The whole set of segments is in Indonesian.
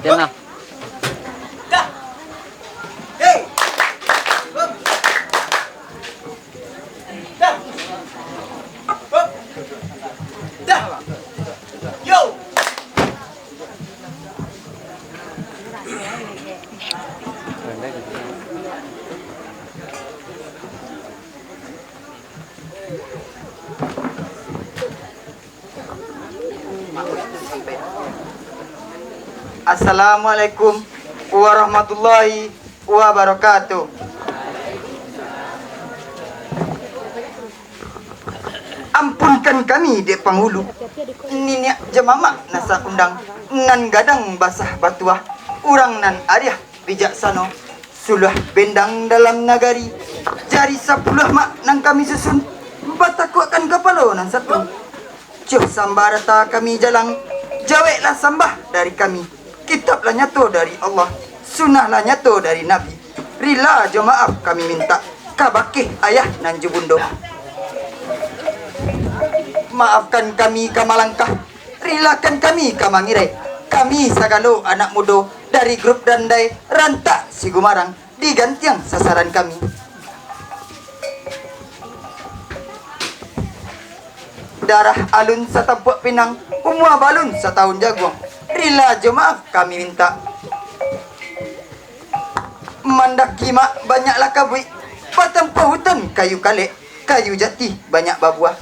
Yan na. Assalamualaikum warahmatullahi wabarakatuh. Ampunkan kami dek penghulu, niniak jemamak nasa undang, ngan gadang basah batuah, urang nan ariah bijaksana, sulah bendang dalam nagari, jari 10 mak nang kami susun, batakuakan kepala nan satu, cuh sambarata kami jalang, jaweklah sambah dari kami. Kitablah nyato dari Allah, sunnahlah nyato dari Nabi. Rila jo maaf kami minta, kabakih ayah nan jubundo. Maafkan kami kamalangkah, rilakan kami kamangirai. Kami sagalo anak muda dari grup Dandai Rantak si Gumarang digantiang sasaran kami. Darah alun satampuk pinang, umua balun setahun jaguang. Rila jo maaf kami minta. Mandaki mak banyaklah kabui, patampa hutan kayu kalek, kayu jati banyak babuah.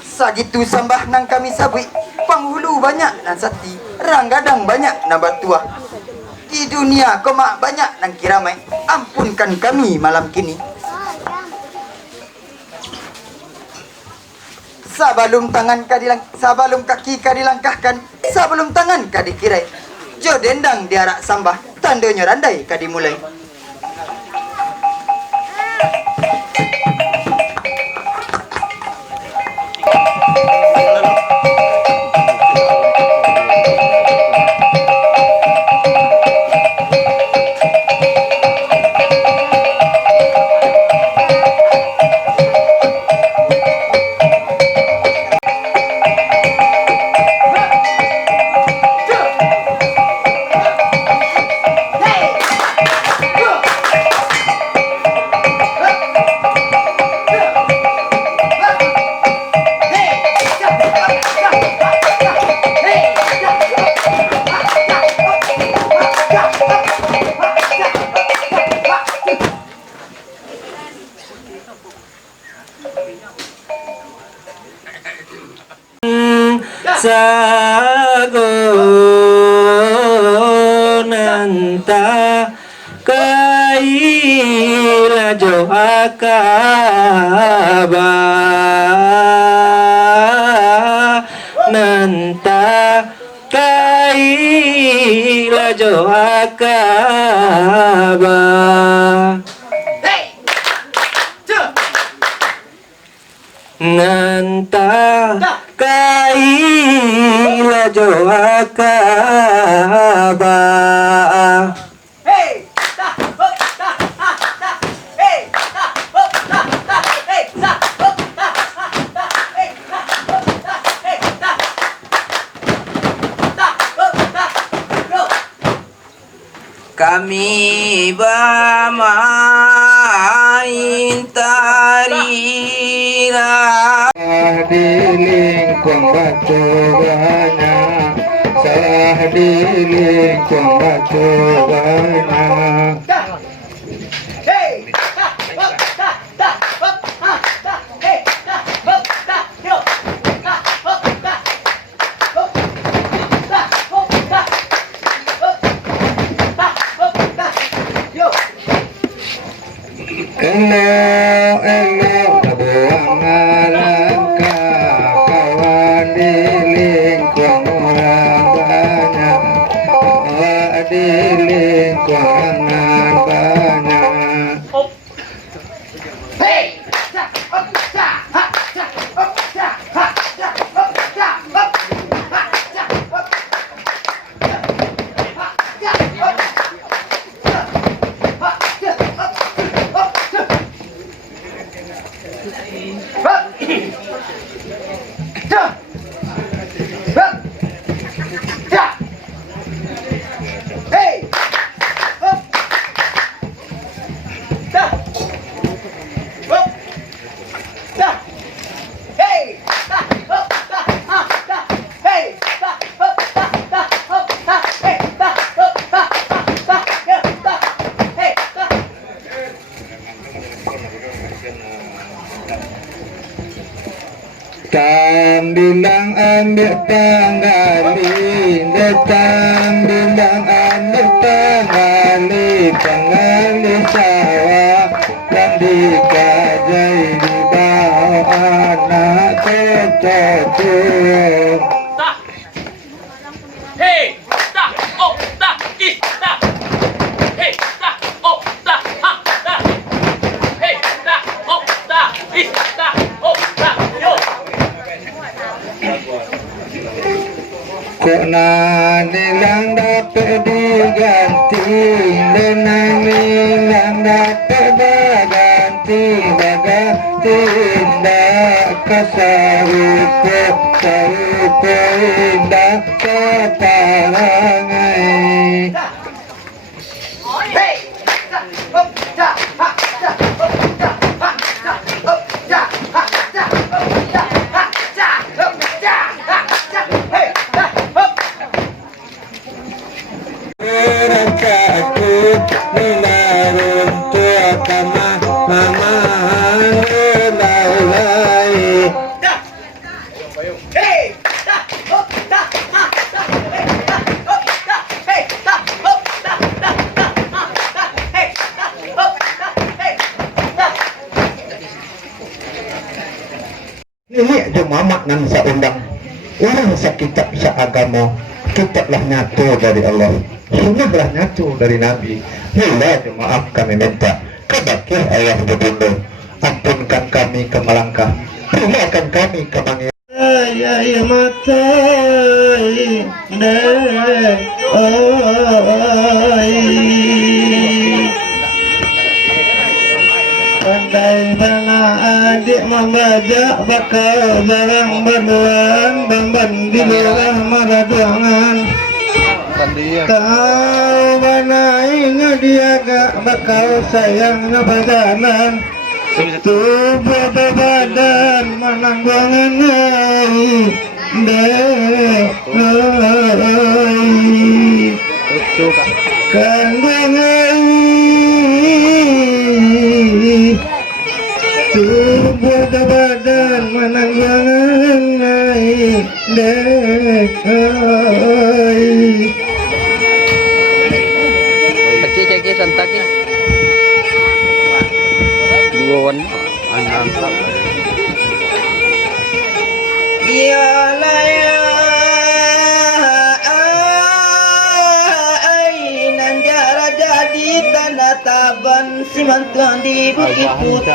Sagitu sambah nang kami sabui, penghulu banyak nan sati, ranggadang banyak nan batuah. Di dunia kau mak banyak nang kiramai, ampunkan kami malam kini. Sebelum sebelum kaki dilangkahkan, sebelum tangan dikirai, jo dendang diarak sambah, tandanya randai dimulai. Sagonanta kaila jo akaba nanta kaila jo akaba nanta kaila jo akaba. kami bermain tarira di lingkung batu banyak, salah di lingkung batu banyak. Elo buang alangkah kawan di lingkung orang banyak, di lingkungan banyak. Tam bilang ambil tanggali, tam bilang ambil tanggali sawah yang dikajai di bawah anak kecil. Hey, stop, oh, stop, stop. Hey, stop, oh, stop, stop. Hey, stop, oh, stop, stop, oh, stop, yo. Kok nilang dapat diganti, nilang dapat berganti, indah kasarupa, sarupa indah keparangai. Ini cuma maknan seundang orang sekitar seagama, kitablah nyatu dari Allah, sunnahlah nyatu dari Nabi. Bila jemaah kami minta kebakir ayah berbunda, ampunkan kami ke Melangkah, pulihkan kami ke Mangir. Ya mata Andai mana adik membajak bakal barang banduan bamban di daerah maraduangan. Kau mana ingat dia gak bakal sayangnya padanan. Tubuh badan menangguangan kandungan tubuh badan menangguangan Cek santakin. Dua anak. Ya Laila nan jara jadi tanda taban simantuan di Bukit Putu.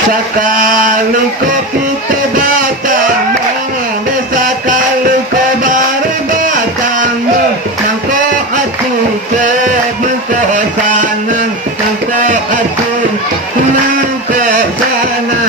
Sekali ko kita datang sekali ko baru datang nang ko atu ke mengko sana nang ko atu nang ko sana.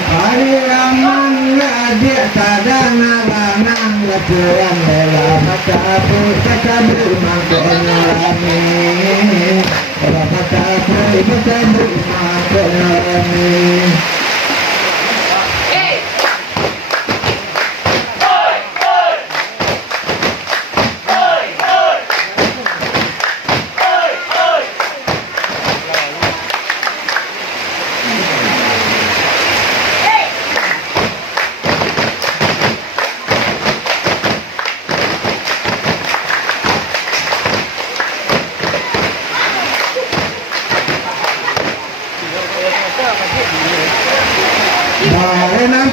Hari Raman dia sadana lanang lepuan bela mata pusaka bermangkoknya rame. Bela mata pusaka bermangkoknya rame. Anak